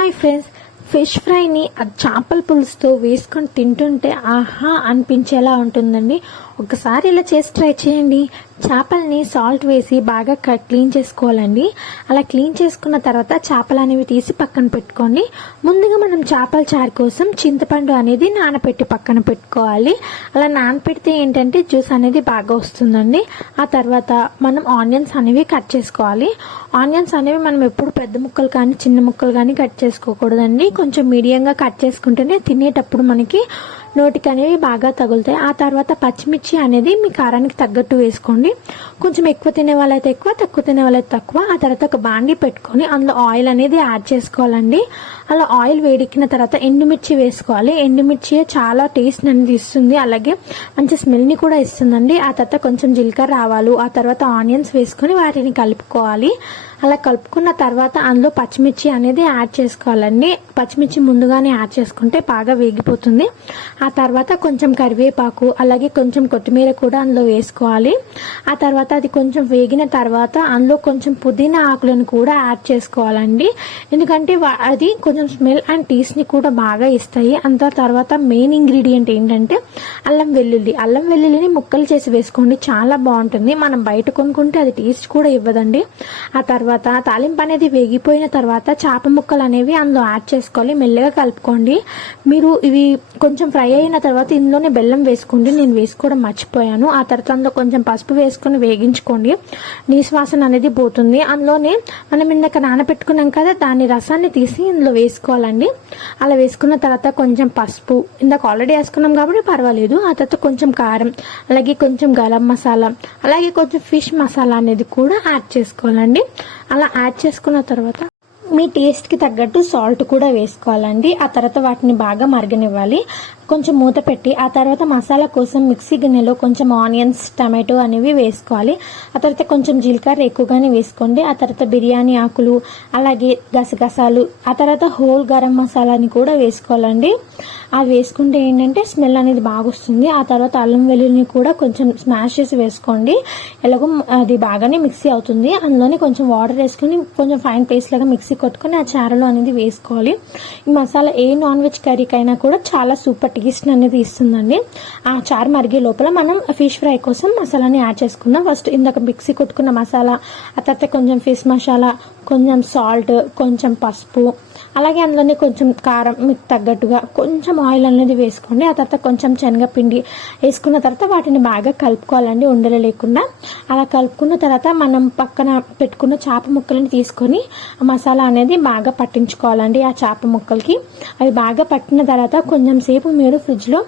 Hi friends, fish ఫ్రైని చేపల పులుసుతో వేసుకొని తింటుంటే ఆహా అనిపించేలా ఉంటుందండి. ఒకసారి ఇలా చేసి ట్రై చేయండి. చేపల్ని సాల్ట్ వేసి బాగా క్లీన్ చేసుకోవాలండి. అలా క్లీన్ చేసుకున్న తర్వాత చేపలు అనేవి తీసి పక్కన పెట్టుకోండి. ముందుగా మనం చేపల చారు కోసం చింతపండు అనేది నానబెట్టి పక్కన పెట్టుకోవాలి. అలా నానబెడితే ఏంటంటే జ్యూస్ అనేది బాగా వస్తుందండి. ఆ తర్వాత మనం ఆనియన్స్ అనేవి కట్ చేసుకోవాలి. ఆనియన్స్ అనేవి మనం ఎప్పుడు పెద్ద ముక్కలు కానీ చిన్న ముక్కలు కానీ కట్ చేసుకోకూడదండి. కొంచెం మీడియంగా కట్ చేసుకుంటేనే తినేటప్పుడు మనకి నోటికి అనేవి బాగా తగులుతాయి. ఆ తర్వాత పచ్చిమిర్చి అనేది మీ కారానికి తగ్గట్టు వేసుకోండి. కొంచెం ఎక్కువ తినే వాళ్ళైతే ఎక్కువ, తక్కువ తినే వాళ్ళైతే తక్కువ. ఆ తర్వాత ఒక బాండి పెట్టుకొని అందులో ఆయిల్ అనేది యాడ్ చేసుకోవాలండి. అలా ఆయిల్ వేడెక్కిన తర్వాత ఎండుమిర్చి వేసుకోవాలి. ఎండుమిర్చి చాలా టేస్ట్ అనేది ఇస్తుంది, అలాగే మంచి స్మెల్ని కూడా ఇస్తుందండి. ఆ తర్వాత కొంచెం జీలకర్ర, ఆవాలు, ఆ తర్వాత ఆనియన్స్ వేసుకొని వాటిని కలుపుకోవాలి. అలా కలుపుకున్న తర్వాత అందులో పచ్చిమిర్చి అనేది యాడ్ చేసుకోవాలండి. పచ్చిమిర్చి ముందుగానే యాడ్ చేసుకుంటే బాగా వేగిపోతుంది. ఆ తర్వాత కొంచెం కరివేపాకు, అలాగే కొంచెం కొత్తిమీర కూడా అందులో వేసుకోవాలి. ఆ తర్వాత అది కొంచెం వేగిన తర్వాత అందులో కొంచెం పుదీనా ఆకులను కూడా యాడ్ చేసుకోవాలండి. ఎందుకంటే అది కొంచెం స్మెల్ అండ్ టేస్ట్ని కూడా బాగా ఇస్తాయి. అంత తర్వాత మెయిన్ ఇంగ్రీడియంట్ ఏంటంటే అల్లం వెల్లుల్లి. అల్లం వెల్లుల్లిని ముక్కలు చేసి వేసుకోండి, చాలా బాగుంటుంది. మనం బయట కొనుక్కుంటే అది టేస్ట్ కూడా ఇవ్వదండి. ఆ తర్వాత తాలింపు అనేది వేగిపోయిన తర్వాత చేప ముక్కలు అనేవి అందులో యాడ్ చేసుకోవాలి. మెల్లగా కలుపుకోండి. మీరు ఇవి కొంచెం ఫ్రై అయిన తర్వాత ఇందులోనే బెల్లం వేసుకోండి. నేను వేసుకోవడం మర్చిపోయాను. ఆ తర్వాత అందులో కొంచెం పసుపు వేసుకొని వేగించుకోండి. నీసు వాసన అనేది పోతుంది. అందులోనే మనం ఇందాక నానబెట్టుకున్నాం కదా, దాని రసాన్ని తీసి ఇందులో వేసుకోవాలండి. అలా వేసుకున్న తర్వాత కొంచెం పసుపు, ఇందాక ఆల్రెడీ వేసుకున్నాం కాబట్టి పర్వాలేదు. ఆ తర్వాత కొంచెం కారం, అలాగే కొంచెం గరం మసాలా, అలాగే కొంచెం ఫిష్ మసాలా అనేది కూడా యాడ్ చేసుకోవాలండి. అలా యాడ్ చేసుకున్న తర్వాత మీ టేస్ట్కి తగ్గట్టు సాల్ట్ కూడా వేసుకోవాలండి. ఆ తర్వాత వాటిని బాగా మరగనివ్వాలి. కొంచెం మూత పెట్టి ఆ తర్వాత మసాలా కోసం మిక్సీ గిన్నెలో కొంచెం ఆనియన్స్, టమాటో అనేవి వేసుకోవాలి. ఆ తర్వాత కొంచెం జీలకర్ర ఎక్కువగానే వేసుకోండి. ఆ తర్వాత బిర్యానీ ఆకులు, అలాగే గసగసాలు, ఆ తర్వాత హోల్ గరం మసాలాని కూడా వేసుకోవాలండి. అది వేసుకుంటే ఏంటంటే స్మెల్ అనేది బాగా వస్తుంది. ఆ తర్వాత అల్లం వెల్లుల్లిని కూడా కొంచెం స్మాష్ చేసి వేసుకోండి. ఎలాగో అది బాగానే మిక్సీ అవుతుంది. అందులోనే కొంచెం వాటర్ వేసుకొని కొంచెం ఫైన్ పేస్ట్ లాగా మిక్సీ కొట్టుకొని ఆ చారులో అనేది వేసుకోవాలి. ఈ మసాలా ఏ నాన్ వెజ్ కర్రీకైనా కూడా చాలా సూపర్ టేస్ట్ అనేది ఇస్తుందండి. ఆ చారు మరిగే లోపల మనం ఫిష్ ఫ్రై కోసం మసాలాని యాడ్ చేసుకుందాం. ఫస్ట్ ఇందాక మిక్సీ కొట్టుకున్న మసాలా, ఆ తర్వాత కొంచెం ఫిష్ మసాలా, కొంచెం సాల్ట్, కొంచెం పసుపు, అలాగే అందులోనే కొంచెం కారం మీకు తగ్గట్టుగా కొంచెం ఆయిల్ అనేది వేసుకోండి. ఆ తర్వాత కొంచెం శనగపిండి వేసుకున్న తర్వాత వాటిని బాగా కలుపుకోవాలండి, ఉండలు లేకుండా. అలా కలుపుకున్న తర్వాత మనం పక్కన పెట్టుకున్న చేప ముక్కలని తీసుకొని ఆ మసాలా అనేది బాగా పట్టించుకోవాలండి ఆ చేప ముక్కలకి. అవి బాగా పట్టిన తర్వాత కొంచెం సేపు మీరు ఫ్రిడ్జ్లో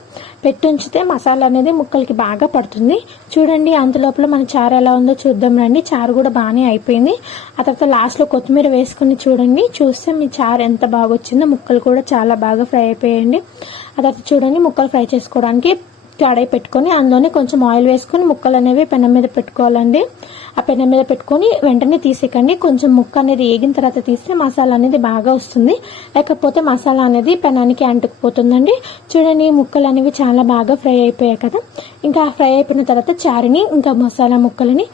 పెట్టి ఉంచితే మసాలా అనేది ముక్కలకి బాగా పడుతుంది. చూడండి, అంతలోపల మన చారు ఎలా ఉందో చూద్దాం రండి. చారు కూడా బాగానే అయిపోయింది. ఆ తర్వాత లాస్ట్లో కొత్తిమీర వేసుకొని చూడండి. చూస్తే మీ చారు ఎంత బాగా వచ్చిందో. ముక్కలు కూడా చాలా బాగా ఫ్రై అయిపోయాయండి. ఆ తర్వాత చూడండి, ముక్కలు ఫ్రై చేసుకోవడానికి కడాయి పెట్టుకొని అందులోనే కొంచెం ఆయిల్ వేసుకొని ముక్కలు అనేవి పెనం మీద పెట్టుకోవాలండి. ఆ పెనం మీద పెట్టుకొని వెంటనే తీసేకండి. కొంచెం ముక్క అనేది వేగిన తర్వాత తీస్తే మసాలా అనేది బాగా వస్తుంది, లేకపోతే మసాలా అనేది పెనానికి అంటుకుపోతుందండి. చూడండి, ముక్కలు అనేవి చాలా బాగా ఫ్రై అయిపోయాయి కదా. ఇంకా ఫ్రై అయిపోయిన తర్వాత చారుని ఇంకా మసాలా ముక్కలని